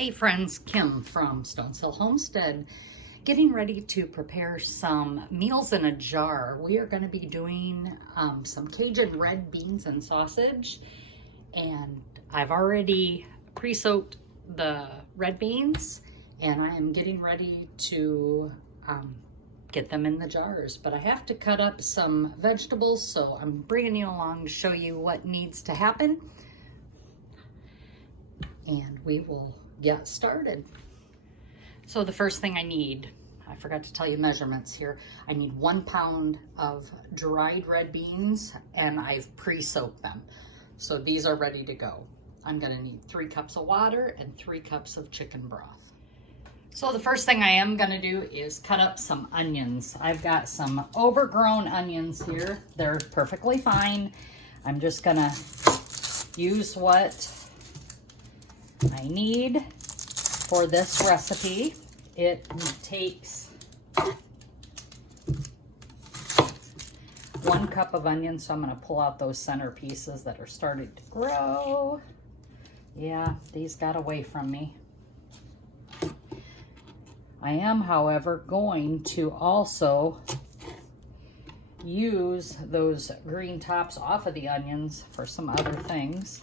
Hey friends, Kim from Stonehill Homestead, getting ready to prepare some meals in a jar. We are going to be doing some Cajun red beans and sausage, and I've already pre-soaked the red beans and I am getting ready to get them in the jars, but I have to cut up some vegetables, so I'm bringing you along to show you what needs to happen, and we will get started. So the first thing I need, I forgot to tell you measurements here. I need 1 pound of dried red beans and I've pre-soaked them. So these are ready to go. I'm gonna need 3 cups of water and 3 cups of chicken broth. So the first thing I am gonna do is cut up some onions. I've got some overgrown onions here. They're perfectly fine. I'm just gonna use what I need for this recipe. It takes 1 cup of onions, so I'm going to pull out those center pieces that are starting to grow. Yeah, these got away from me. I am, however, going to also use those green tops off of the onions for some other things.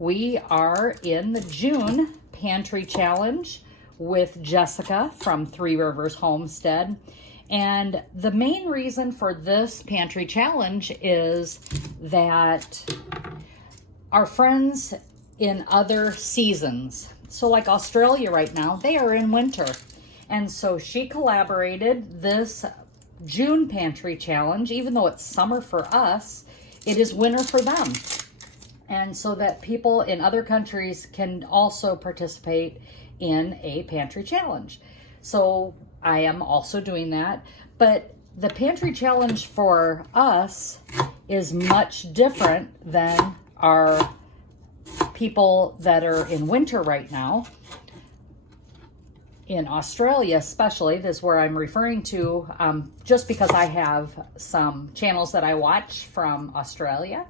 We are in the June Pantry Challenge with Jessica from Three Rivers Homestead. And the main reason for this Pantry Challenge is that our friends in other seasons, so like Australia right now, they are in winter. And so she collaborated this June Pantry Challenge. Even though it's summer for us, it is winter for them. And so that people in other countries can also participate in a pantry challenge. So I am also doing that. But the pantry challenge for us is much different than our people that are in winter right now. In Australia especially, this is where I'm referring to, just because I have some channels that I watch from Australia.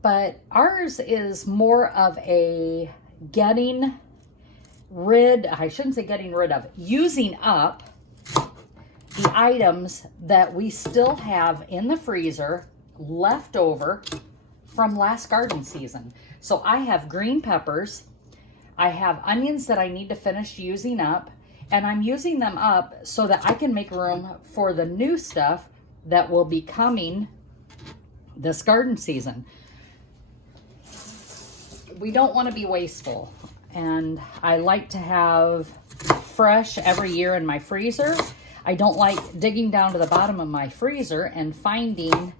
But ours is more of a using up the items that we still have in the freezer left over from last garden season. So I have green peppers, I have onions that I need to finish using up, and I'm using them up so that I can make room for the new stuff that will be coming this garden season. We don't want to be wasteful, and I like to have fresh every year in my freezer. I don't like digging down to the bottom of my freezer and finding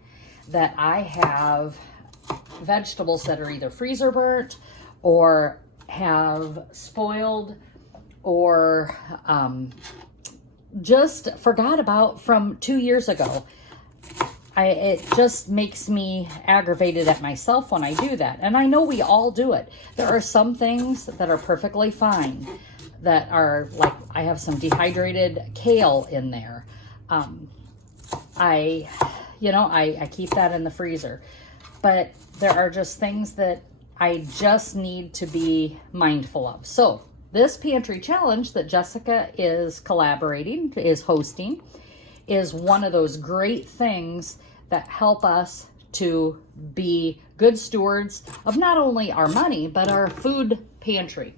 that I have vegetables that are either freezer burnt or have spoiled or just forgot about from 2 years ago. It just makes me aggravated at myself when I do that. And I know we all do it. There are some things that are perfectly fine that are like, I have some dehydrated kale in there. I keep that in the freezer. But there are just things that I just need to be mindful of. So this pantry challenge that Jessica is hosting, is one of those great things that help us to be good stewards of not only our money, but our food pantry.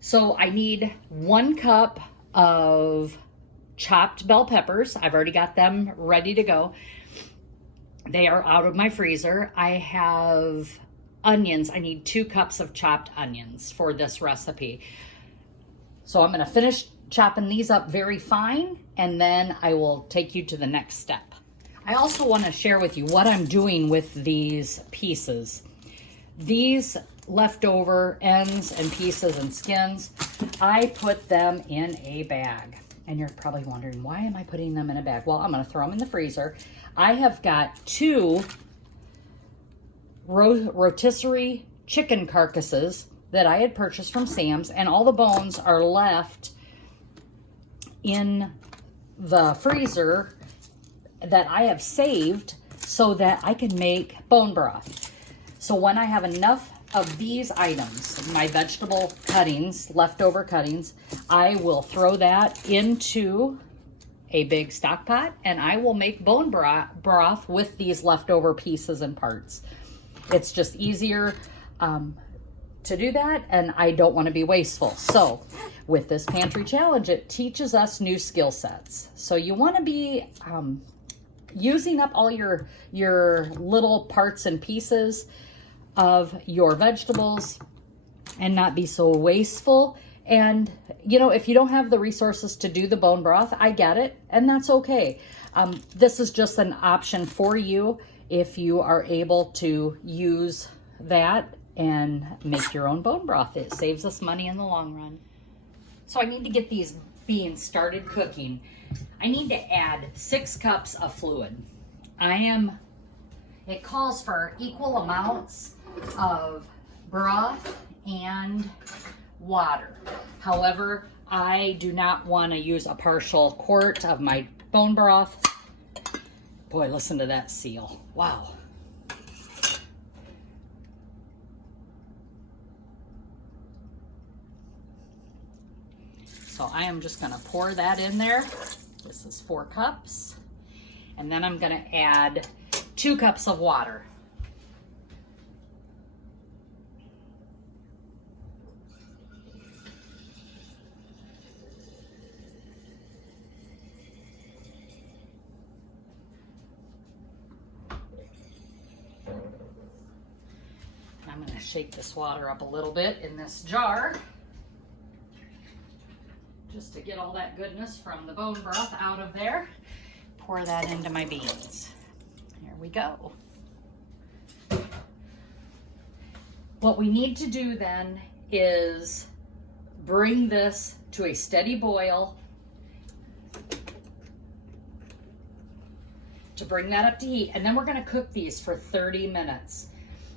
So I need 1 cup of chopped bell peppers. I've already got them ready to go. They are out of my freezer. I have onions. I need 2 cups of chopped onions for this recipe. So I'm gonna finish chopping these up very fine, and then I will take you to the next step. I also want to share with you what I'm doing with these pieces. These leftover ends and pieces and skins, I put them in a bag. And you're probably wondering, why am I putting them in a bag? Well, I'm going to throw them in the freezer. I have got 2 rotisserie chicken carcasses that I had purchased from Sam's, and all the bones are left in the freezer that I have saved so that I can make bone broth. So when I have enough of these items, my vegetable cuttings, leftover cuttings, I will throw that into a big stock pot, and I will make bone broth with these leftover pieces and parts. It's just easier to do that, and I don't want to be wasteful. So with this pantry challenge, it teaches us new skill sets. So you want to be using up all your little parts and pieces of your vegetables and not be so wasteful. And you know, if you don't have the resources to do the bone broth, I get it, and that's okay. This is just an option for you if you are able to use that and make your own bone broth. It saves us money in the long run. So I need to get these beans started cooking. I need to add 6 cups of fluid. It calls for equal amounts of broth and water. However, I do not want to use a partial quart of my bone broth. Boy, listen to that seal. Wow. So I am just going to pour that in there. This is 4 cups. And then I'm going to add 2 cups of water. I'm going to shake this water up a little bit in this jar, just to get all that goodness from the bone broth out of there. Pour that into my beans. Here we go. What we need to do then is bring this to a steady boil, to bring that up to heat, and then we're going to cook these for 30 minutes.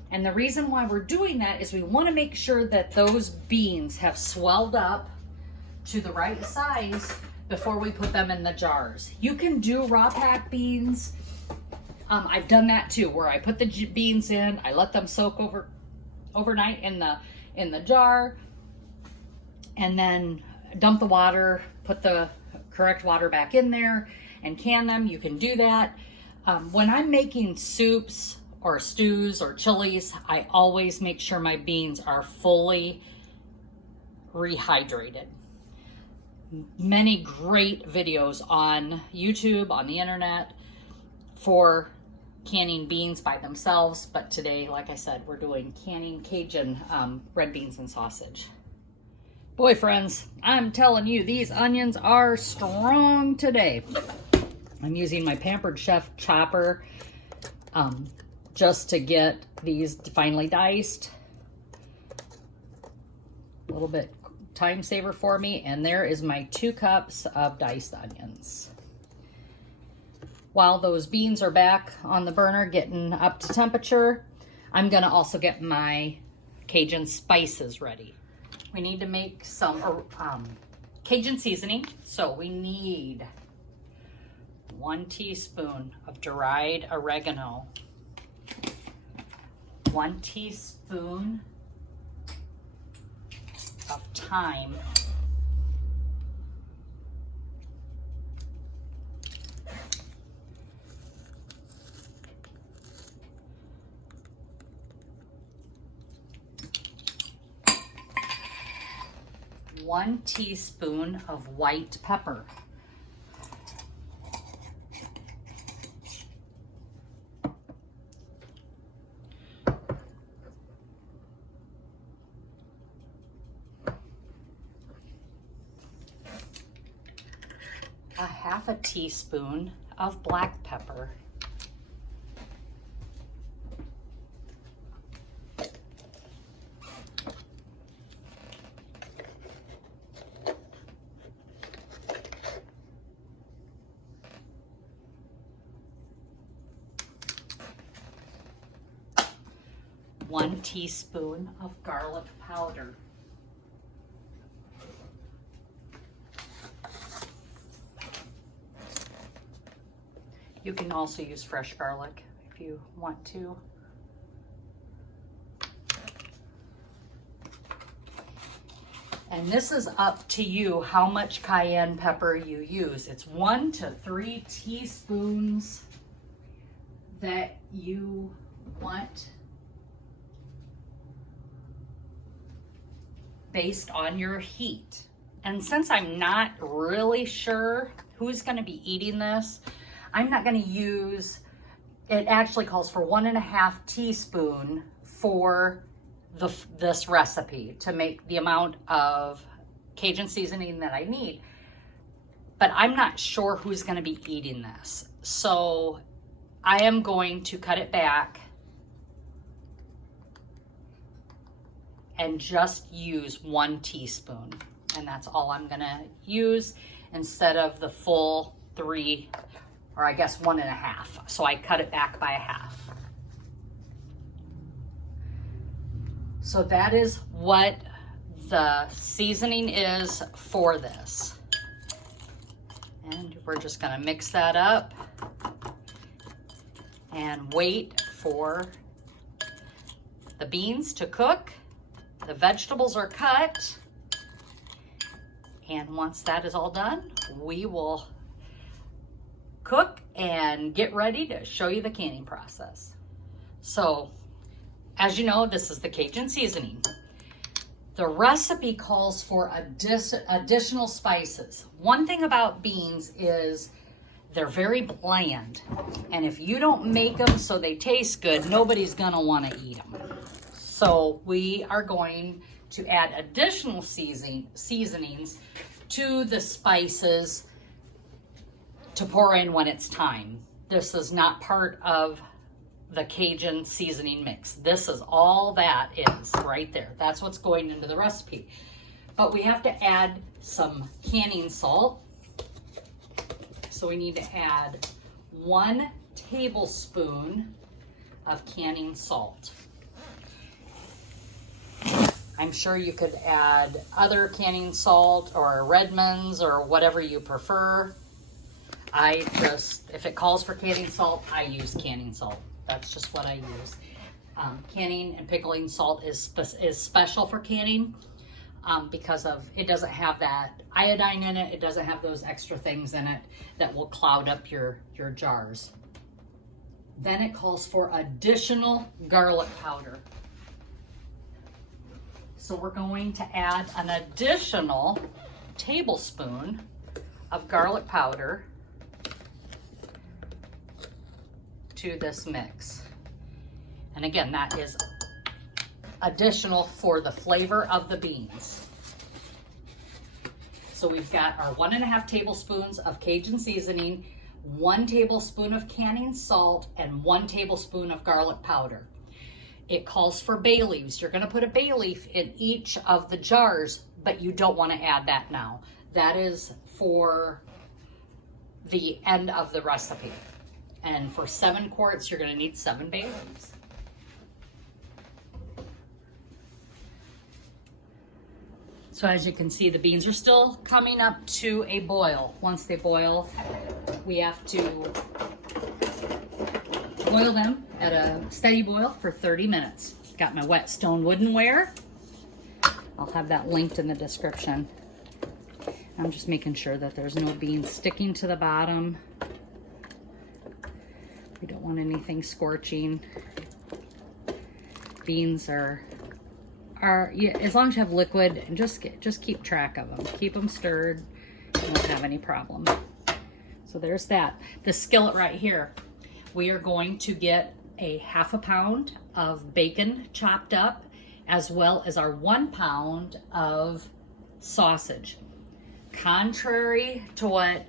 And the reason why we're doing that is we want to make sure that those beans have swelled up to the right size before we put them in the jars. You can do raw pack beans. I've done that too, where I put the beans in, I let them soak overnight in the jar, and then dump the water, put the correct water back in there, and can them. You can do that. When I'm making soups or stews or chilies, I always make sure my beans are fully rehydrated. Many great videos on YouTube, on the internet, for canning beans by themselves, but today, like I said, we're doing canning Cajun red beans and sausage. Boy, friends, I'm telling you, these onions are strong today. I'm using my Pampered Chef chopper just to get these finely diced. A little bit time saver for me, and there is my 2 cups of diced onions. While those beans are back on the burner getting up to temperature, I'm gonna also get my Cajun spices ready. We need to make some Cajun seasoning, so we need 1 teaspoon of dried oregano, 1 teaspoon of thyme, 1 teaspoon of white pepper, a 1/2 teaspoon of black pepper, one teaspoon of garlic powder, you can also use fresh garlic if you want to. And this is up to you how much cayenne pepper you use. It's 1 to 3 teaspoons that you want based on your heat. And since I'm not really sure who's going to be eating this, I'm not going to use, it actually calls for 1.5 teaspoon for this recipe to make the amount of Cajun seasoning that I need. But I'm not sure who's going to be eating this. So I am going to cut it back and just use 1 teaspoon. And that's all I'm going to use instead of the full 3, or I guess 1.5. So I cut it back by 1/2. So that is what the seasoning is for this. And we're just gonna mix that up and wait for the beans to cook. The vegetables are cut. And once that is all done, we will cook and get ready to show you the canning process. So, as you know, this is the Cajun seasoning. The recipe calls for additional spices. One thing about beans is they're very bland. And if you don't make them so they taste good, nobody's gonna wanna eat them. So we are going to add additional seasonings to the spices to pour in when it's time. This is not part of the Cajun seasoning mix. This is all that is right there. That's what's going into the recipe. But we have to add some canning salt. So we need to add 1 tablespoon of canning salt. I'm sure you could add other canning salt or Redmond's or whatever you prefer. If it calls for canning salt, I use canning salt. That's just what I use. Canning and pickling salt is special for canning because it doesn't have that iodine in it. It doesn't have those extra things in it that will cloud up your jars. Then it calls for additional garlic powder. So we're going to add an additional tablespoon of garlic powder to this mix. And again, that is additional for the flavor of the beans. So we've got our 1.5 tablespoons of Cajun seasoning, 1 tablespoon of canning salt, and 1 tablespoon of garlic powder. It calls for bay leaves. You're gonna put a bay leaf in each of the jars, but you don't wanna add that now. That is for the end of the recipe. And for 7 quarts, you're gonna need 7 bay leaves. So as you can see, the beans are still coming up to a boil. Once they boil, we have to boil them at a steady boil for 30 minutes. Got my wet stone woodenware. I'll have that linked in the description. I'm just making sure that there's no beans sticking to the bottom. We don't want anything scorching. Beans are as long as you have liquid, and just keep track of them. Keep them stirred. You won't have any problem. So there's that. The skillet right here. We are going to get a 1/2 pound of bacon chopped up, as well as our 1 pound of sausage. Contrary to what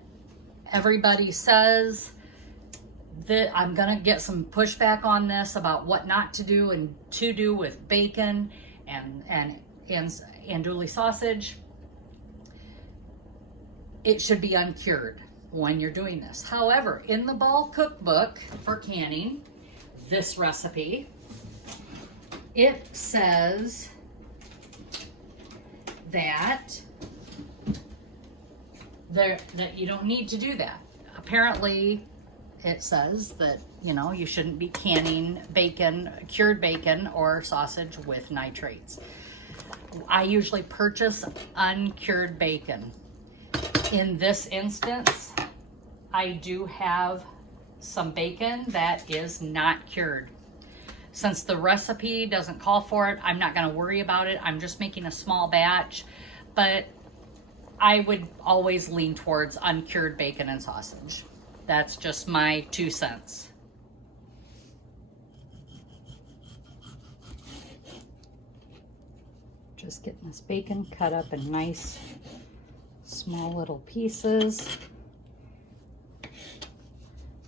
everybody says, that I'm gonna get some pushback on this about what not to do and to do with bacon and andouille sausage. It should be uncured when you're doing this. However, in the Ball cookbook for canning, this recipe, it says that you don't need to do that. Apparently, it says that, you know, you shouldn't be canning bacon, cured bacon or sausage with nitrates. I usually purchase uncured bacon. In this instance, I do have some bacon that is not cured. Since the recipe doesn't call for it, I'm not going to worry about it. I'm just making a small batch, but I would always lean towards uncured bacon and sausage. That's just my 2 cents. Just getting this bacon cut up in nice small little pieces.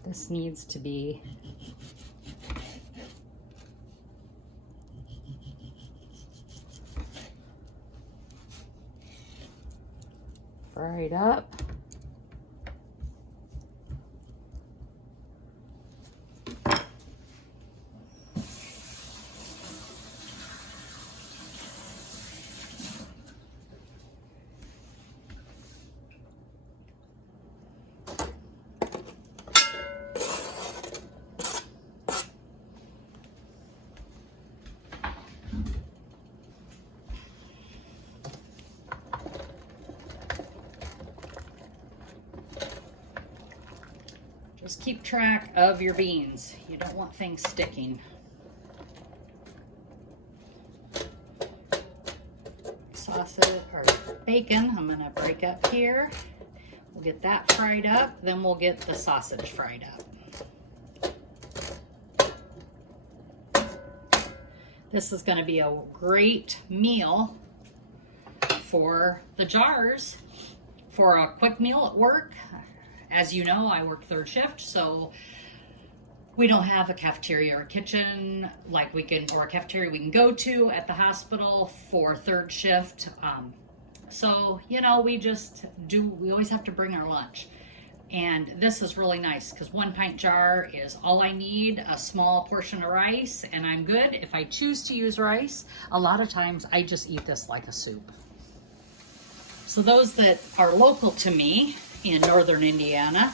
This needs to be fried up. Just keep track of your beans. You don't want things sticking. Sausage or bacon, I'm gonna break up here. We'll get that fried up, then we'll get the sausage fried up. This is gonna be a great meal for the jars for a quick meal at work. As you know, I work third shift, so we don't have a cafeteria or a kitchen like we can, or a cafeteria we can go to at the hospital for third shift. So, you know, we always have to bring our lunch. And this is really nice because 1 pint jar is all I need, a small portion of rice, and I'm good. If I choose to use rice, a lot of times I just eat this like a soup. So those that are local to me in northern Indiana,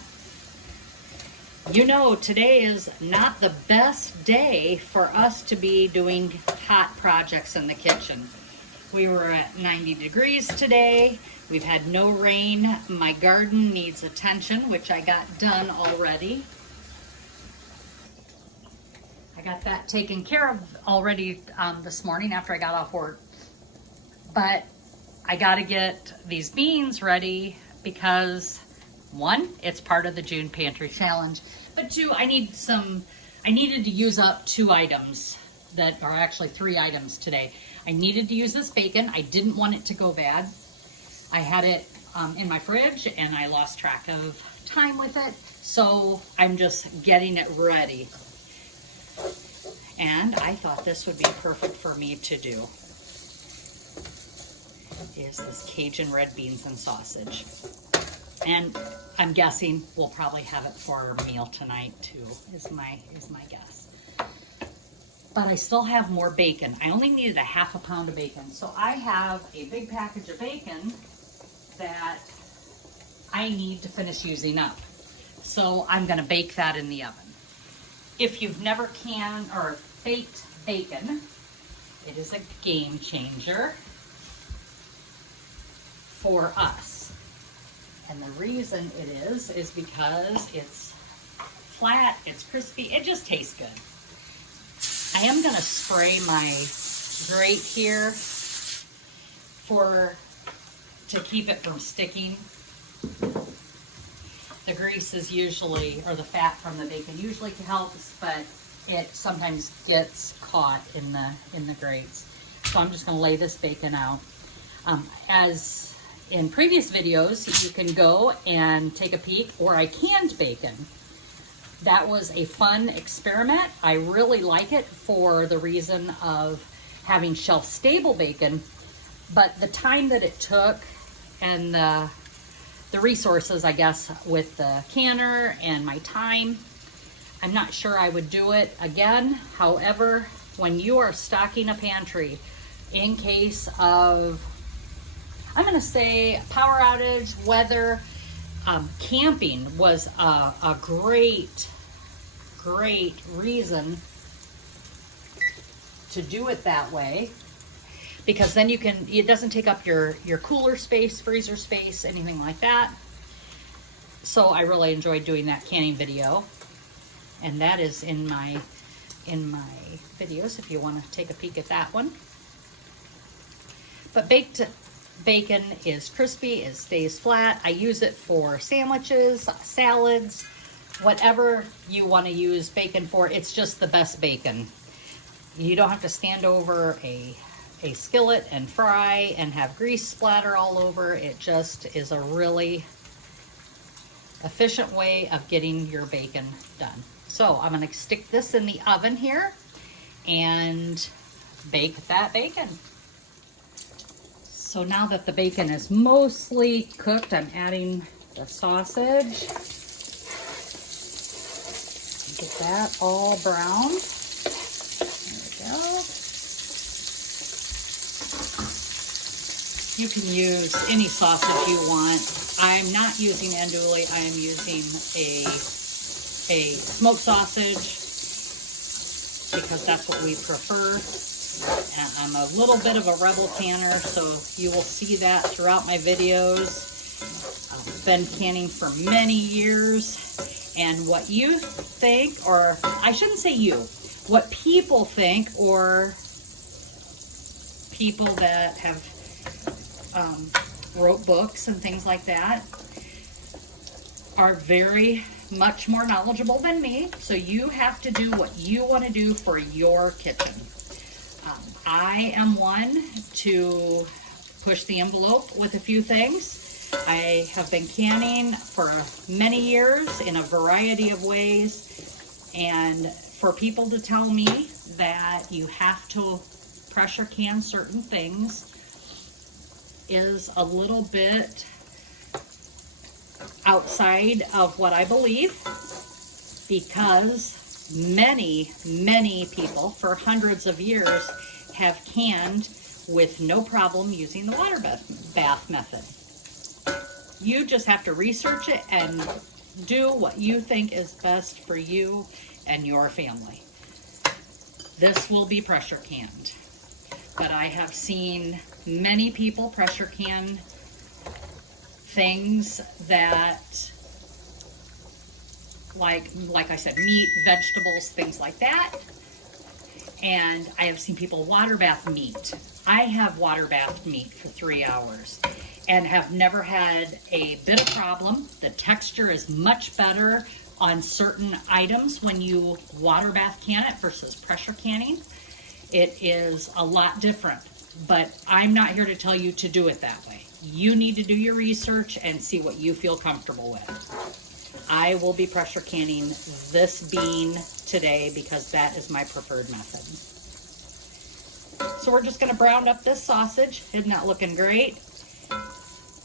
you know today is not the best day for us to be doing hot projects in the kitchen. We were at 90 degrees today. We've had no rain. My garden needs attention, which I got done already. I got that taken care of already this morning after I got off work. But I got to get these beans ready because 1, it's part of the June Pantry Challenge, but 2, I needed to use up 2 items that are actually 3 items today. I needed to use this bacon. I didn't want it to go bad. I had it in my fridge and I lost track of time with it, so I'm just getting it ready. And I thought this would be perfect for me to do. Is this Cajun red beans and sausage. And I'm guessing we'll probably have it for our meal tonight too, is my guess. But I still have more bacon. I only needed a ½ pound of bacon. So I have a big package of bacon that I need to finish using up. So I'm gonna bake that in the oven. If you've never canned or baked bacon, it is a game changer for us. And the reason it is because it's flat, it's crispy, it just tastes good. I am gonna spray my grate here to keep it from sticking. The grease is usually, or the fat from the bacon usually helps, but it sometimes gets caught in the grates. So I'm just gonna lay this bacon out. As in previous videos, you can go and take a peek, or I canned bacon. That was a fun experiment. I really like it for the reason of having shelf-stable bacon, but the time that it took and the resources, I guess, with the canner and my time, I'm not sure I would do it again. However, when you are stocking a pantry in case of, I'm gonna say, power outage, weather, camping was a great reason to do it that way. because then you can, it doesn't take up your cooler space, freezer space, anything like that. So I really enjoyed doing that canning video, and that is in my videos if you want to take a peek at that one. But baked bacon is crispy, it stays flat. I use it for sandwiches, salads, whatever you want to use bacon for. It's just the best bacon. You don't have to stand over a skillet and fry and have grease splatter all over. It just is a really efficient way of getting your bacon done. So I'm going to stick this in the oven here and bake that bacon. So now that the bacon is mostly cooked, I'm adding the sausage. Get that all brown. There we go. You can use any sausage you want. I'm not using andouille. I am using a smoked sausage because that's what we prefer. And I'm a little bit of a rebel canner, so you will see that throughout my videos. I've been canning for many years, and what you think, or I shouldn't say you, what people think, or people that have wrote books and things like that are very much more knowledgeable than me. So you have to do what you want to do for your kitchen. I am one to push the envelope with a few things. I have been canning for many years in a variety of ways, and for people to tell me that you have to pressure can certain things is a little bit outside of what I believe, because many people for hundreds of years have canned with no problem using the water bath method. You just have to research it and do what you think is best for you and your family. This will be pressure canned, but I have seen many people pressure can things that, like I said, meat, vegetables, things like that. And I have seen people water bath meat. I have water bathed meat for 3 hours and have never had a bit of problem. The texture is much better on certain items when you water bath can it versus pressure canning. It is a lot different, but I'm not here to tell you to do it that way. You need to do your research and see what you feel comfortable with. I will be pressure canning this bean today because that is my preferred method. So we're just going to brown up this sausage. Isn't that looking great?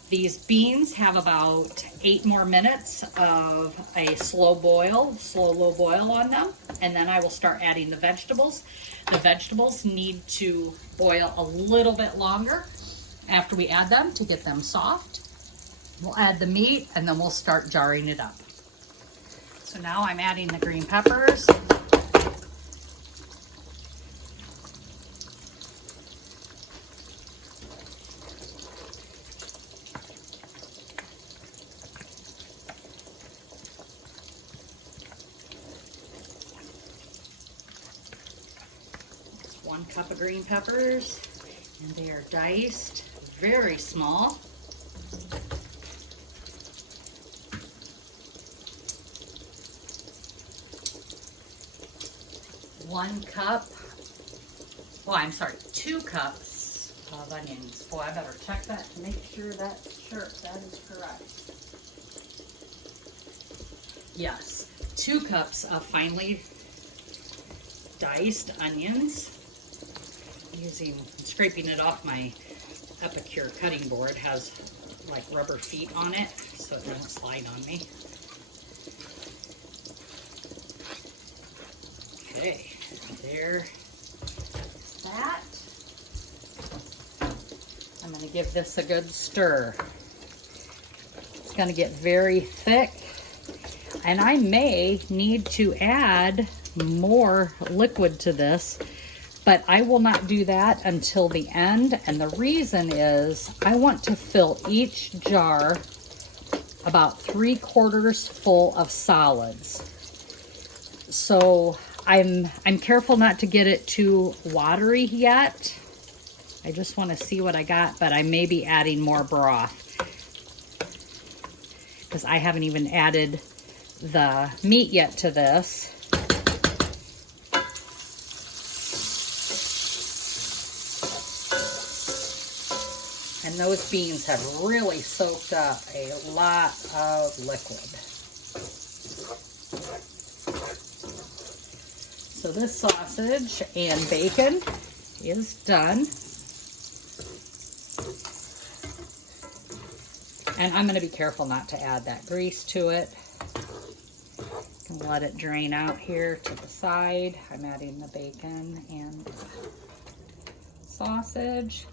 These beans have about 8 more minutes of a slow low boil on them, and then I will start adding the vegetables. The vegetables need to boil a little bit longer after we add them to get them soft. We'll add the meat and then we'll start jarring it up. So now I'm adding the green peppers. That's 1 cup of green peppers, and they are diced very small. Two cups of onions. Boy, I better check that to make sure that is correct. Yes, 2 cups of finely diced onions. Scraping it off my Epicure cutting board. Has like rubber feet on it so it doesn't slide on me. Okay, there. That. I'm going to give this a good stir. It's going to get very thick, and I may need to add more liquid to this But I will not do that until the end, and the reason is I want to fill each jar about 3/4 full of solids. So I'm careful not to get it too watery yet. I just want to see what I got, but I may be adding more broth because I haven't even added the meat yet to this. And those beans have really soaked up a lot of liquid. So this sausage and bacon is done. And I'm going to be careful not to add that grease to it. I'm going to let it drain out here to the side. I'm adding the bacon and the sausage.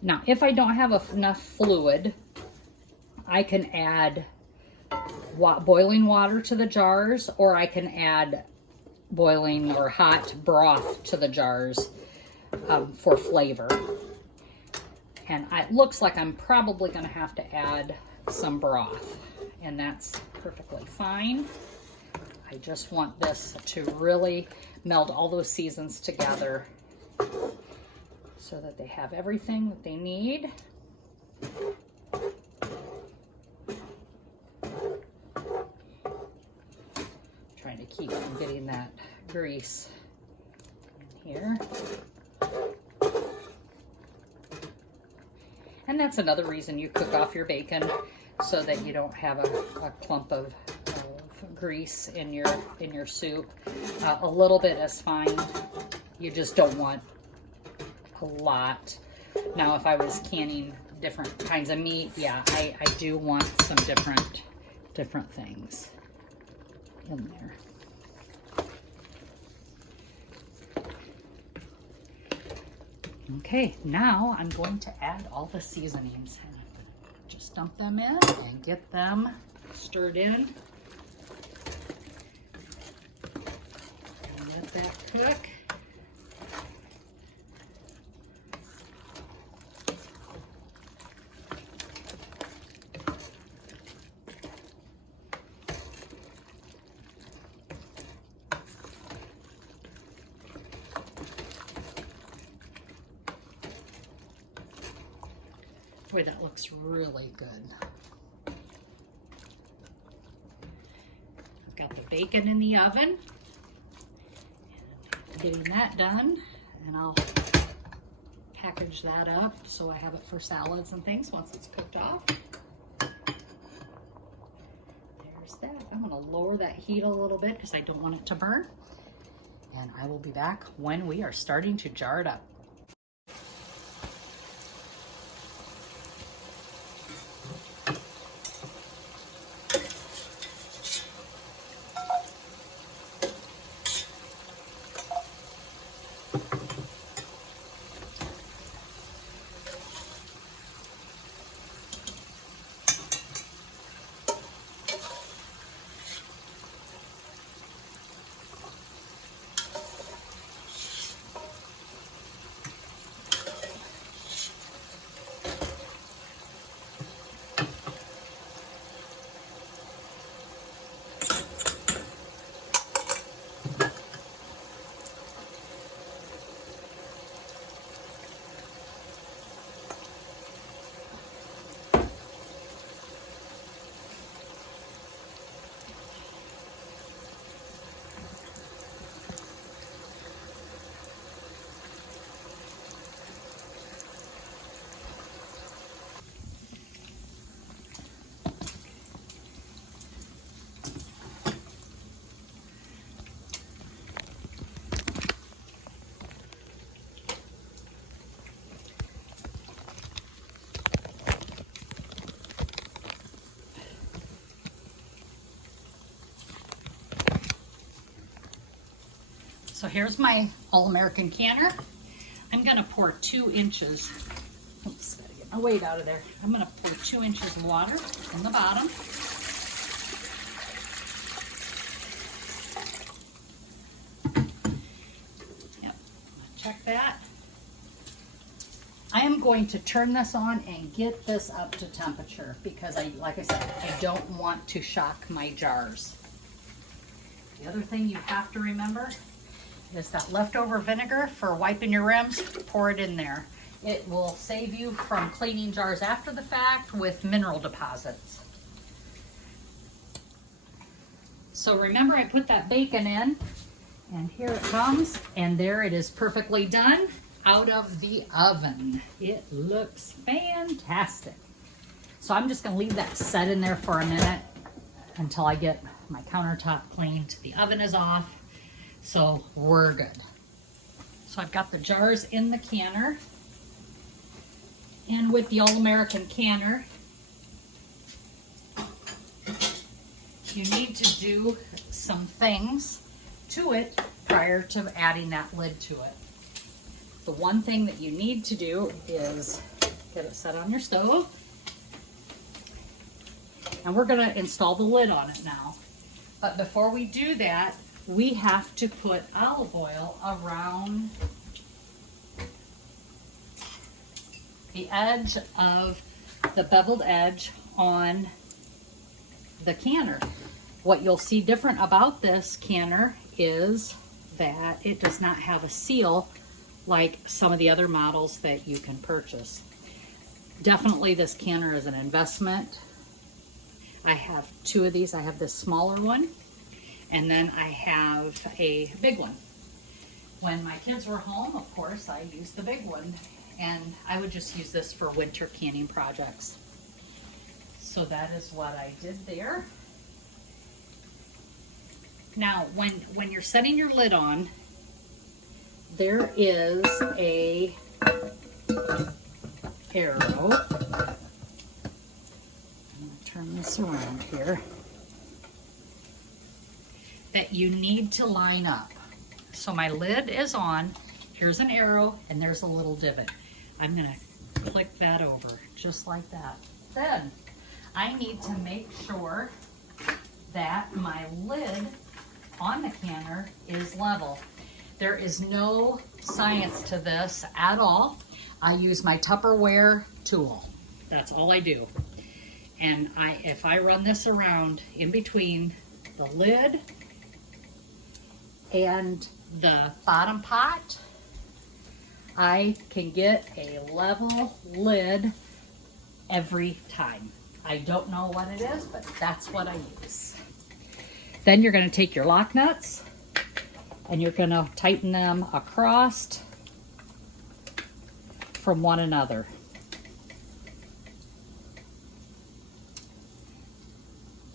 Now, if I don't have enough fluid, I can add boiling water to the jars, or I can add boiling or hot broth to the jars for flavor. And it looks like I'm probably going to have to add some broth, and that's perfectly fine. I just want this to really meld all those seasons together so that they have everything that they need. Trying to keep from getting that grease in here. And that's another reason you cook off your bacon, so that you don't have a clump of grease in your soup. A little bit is fine. You just don't want a lot. Now, if I was canning different kinds of meat, yeah, I do want some different things in there. Okay, now I'm going to add all the seasonings. And I'm going to just dump them in and get them stirred in. And let that cook. Boy, that looks really good. I've got the bacon in the oven. Getting that done, and I'll package that up so I have it for salads and things once it's cooked off. There's that. I'm going to lower that heat a little bit because I don't want it to burn. And I will be back when we are starting to jar it up. So here's my All-American canner. I'm gonna pour 2 inches, oops, gotta get my weight out of there. I'm gonna pour 2 inches of water in the bottom. check that. I am going to turn this on and get this up to temperature because like I said, I don't want to shock my jars. The other thing you have to remember is that leftover vinegar for wiping your rims, pour it in there. It will save you from cleaning jars after the fact with mineral deposits. So remember, I put that bacon in, and here it comes, and there it is, perfectly done out of the oven. It looks fantastic. So I'm just going to leave that set in there for a minute until I get my countertop cleaned. The oven is off, so we're good. So I've got the jars in the canner, and with the All-American canner, you need to do some things to it prior to adding that lid to it. The one thing that you need to do is get it set on your stove. And we're going to install the lid on it now. But before we do that, we have to put olive oil around the edge of the beveled edge on the canner. What you'll see different about this canner is that it does not have a seal like some of the other models that you can purchase. Definitely this canner is an investment. I have two of these. I have this smaller one, and then I have a big one. When my kids were home, of course, I used the big one, and I would just use this for winter canning projects. So that is what I did there. Now, when you're setting your lid on, there is a arrow. I'm going to turn this around here, that you need to line up. So my lid is on, here's an arrow, and there's a little divot. I'm going to click that over, just like that. Then I need to make sure that my lid on the canner is level. There is no science to this at all. I use my Tupperware tool. That's all I do. And if I run this around in between the lid and the bottom pot, I can get a level lid every time. I don't know what it is, but that's what I use. Then you're going to take your lock nuts and you're going to tighten them across from one another.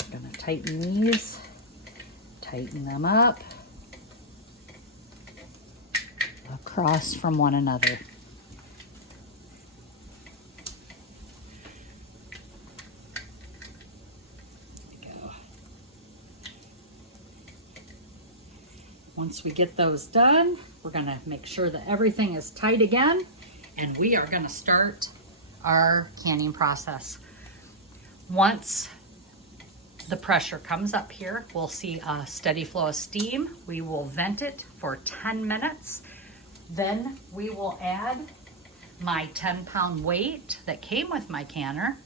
I'm going to tighten these, tighten them up across from one another. Once we get those done, we're going to make sure that everything is tight again, and we are going to start our canning process. Once the pressure comes up here, we'll see a steady flow of steam. We will vent it for 10 minutes. Then we will add my 10-pound weight that came with my canner.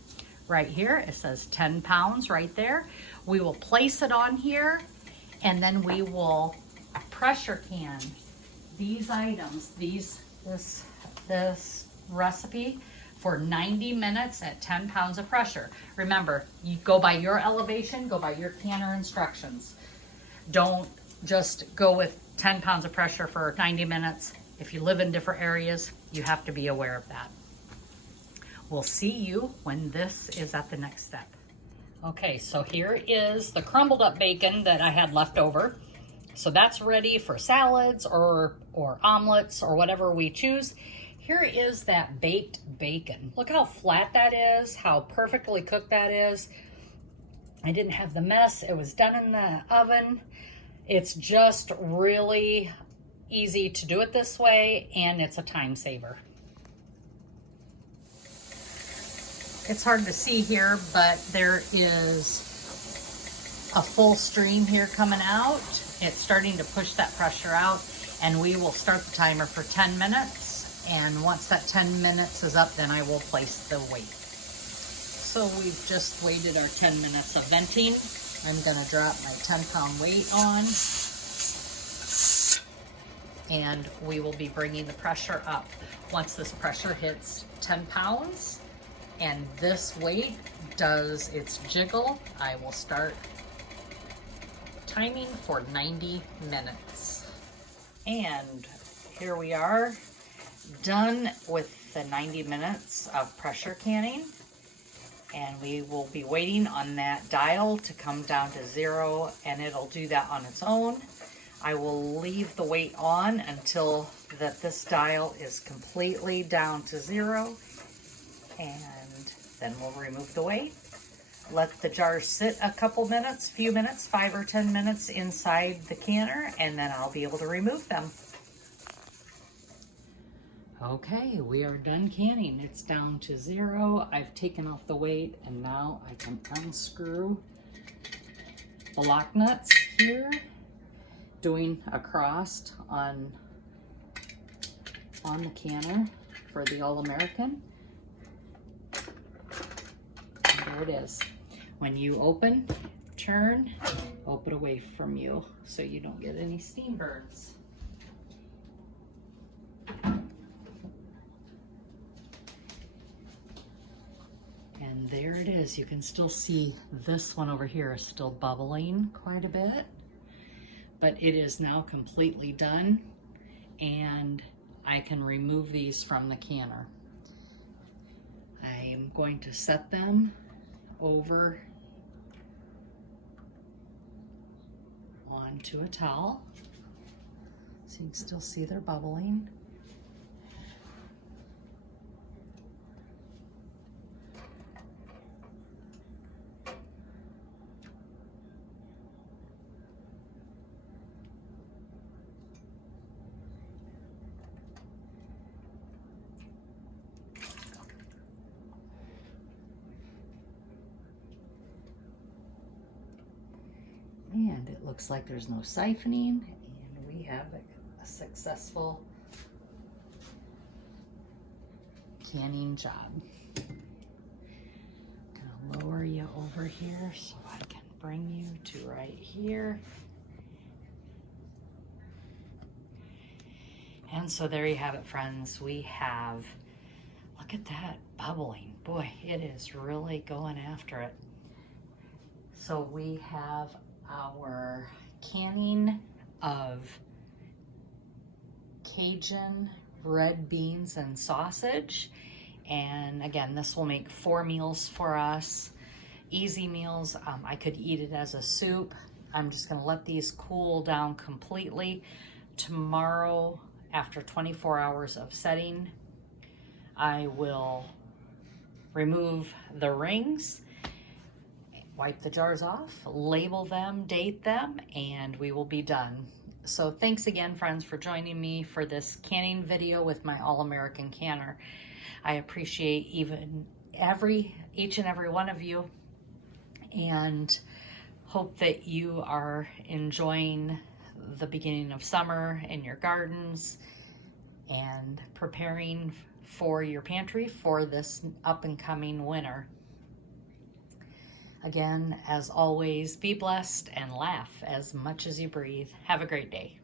Right here, it says 10 pounds right there. We will place it on here, and then we will pressure can these items, this recipe for 90 minutes at 10 pounds of pressure. Remember, you go by your elevation, go by your canner instructions. Don't just go with 10 pounds of pressure for 90 minutes. If you live in different areas, you have to be aware of that. We'll see you when this is at the next step. Okay, so here is the crumbled up bacon that I had left over. So that's ready for salads or omelets or whatever we choose. Here is that baked bacon. Look how flat that is, how perfectly cooked that is. I didn't have the mess. It was done in the oven. It's just really easy to do it this way, and it's a time saver. It's hard to see here, but there is a full stream here coming out. It's starting to push that pressure out. and we will start the timer for 10 minutes. And once that 10 minutes is up, then I will place the weight. So we've just waited our 10 minutes of venting. I'm gonna drop my 10-pound weight on, and we will be bringing the pressure up. Once this pressure hits 10 pounds and this weight does its jiggle, I will start timing for 90 minutes. And here we are, done with the 90 minutes of pressure canning. And we will be waiting on that dial to come down to 0, and it'll do that on its own. I will leave the weight on until this dial is completely down to 0, and then we'll remove the weight. Let the jar sit a few minutes, 5 or 10 minutes inside the canner, and then I'll be able to remove them. Okay, we are done canning. It's down to 0. I've taken off the weight, and now I can unscrew the lock nuts here, doing a cross on the canner for the All-American. There it is. When you open, turn, open away from you so you don't get any steam burns. And there it is. You can still see this one over here is still bubbling quite a bit, but it is now completely done, and I can remove these from the canner. I am going to set them over onto a towel so you can still see they're bubbling. And it looks like there's no siphoning, and we have a successful canning job. I'm gonna lower you over here so I can bring you to right here. And so there you have it, friends. We have, look at that bubbling. Boy, it is really going after it. So we have our canning of Cajun red beans and sausage. And again, this will make 4 meals for us. Easy meals. I could eat it as a soup. I'm just gonna let these cool down completely. Tomorrow, after 24 hours of setting, I will remove the rings, wipe the jars off, label them, date them, and we will be done. So thanks again, friends, for joining me for this canning video with my All-American canner. I appreciate each and every one of you, and hope that you are enjoying the beginning of summer in your gardens and preparing for your pantry for this up and coming winter. Again, as always, be blessed and laugh as much as you breathe. Have a great day.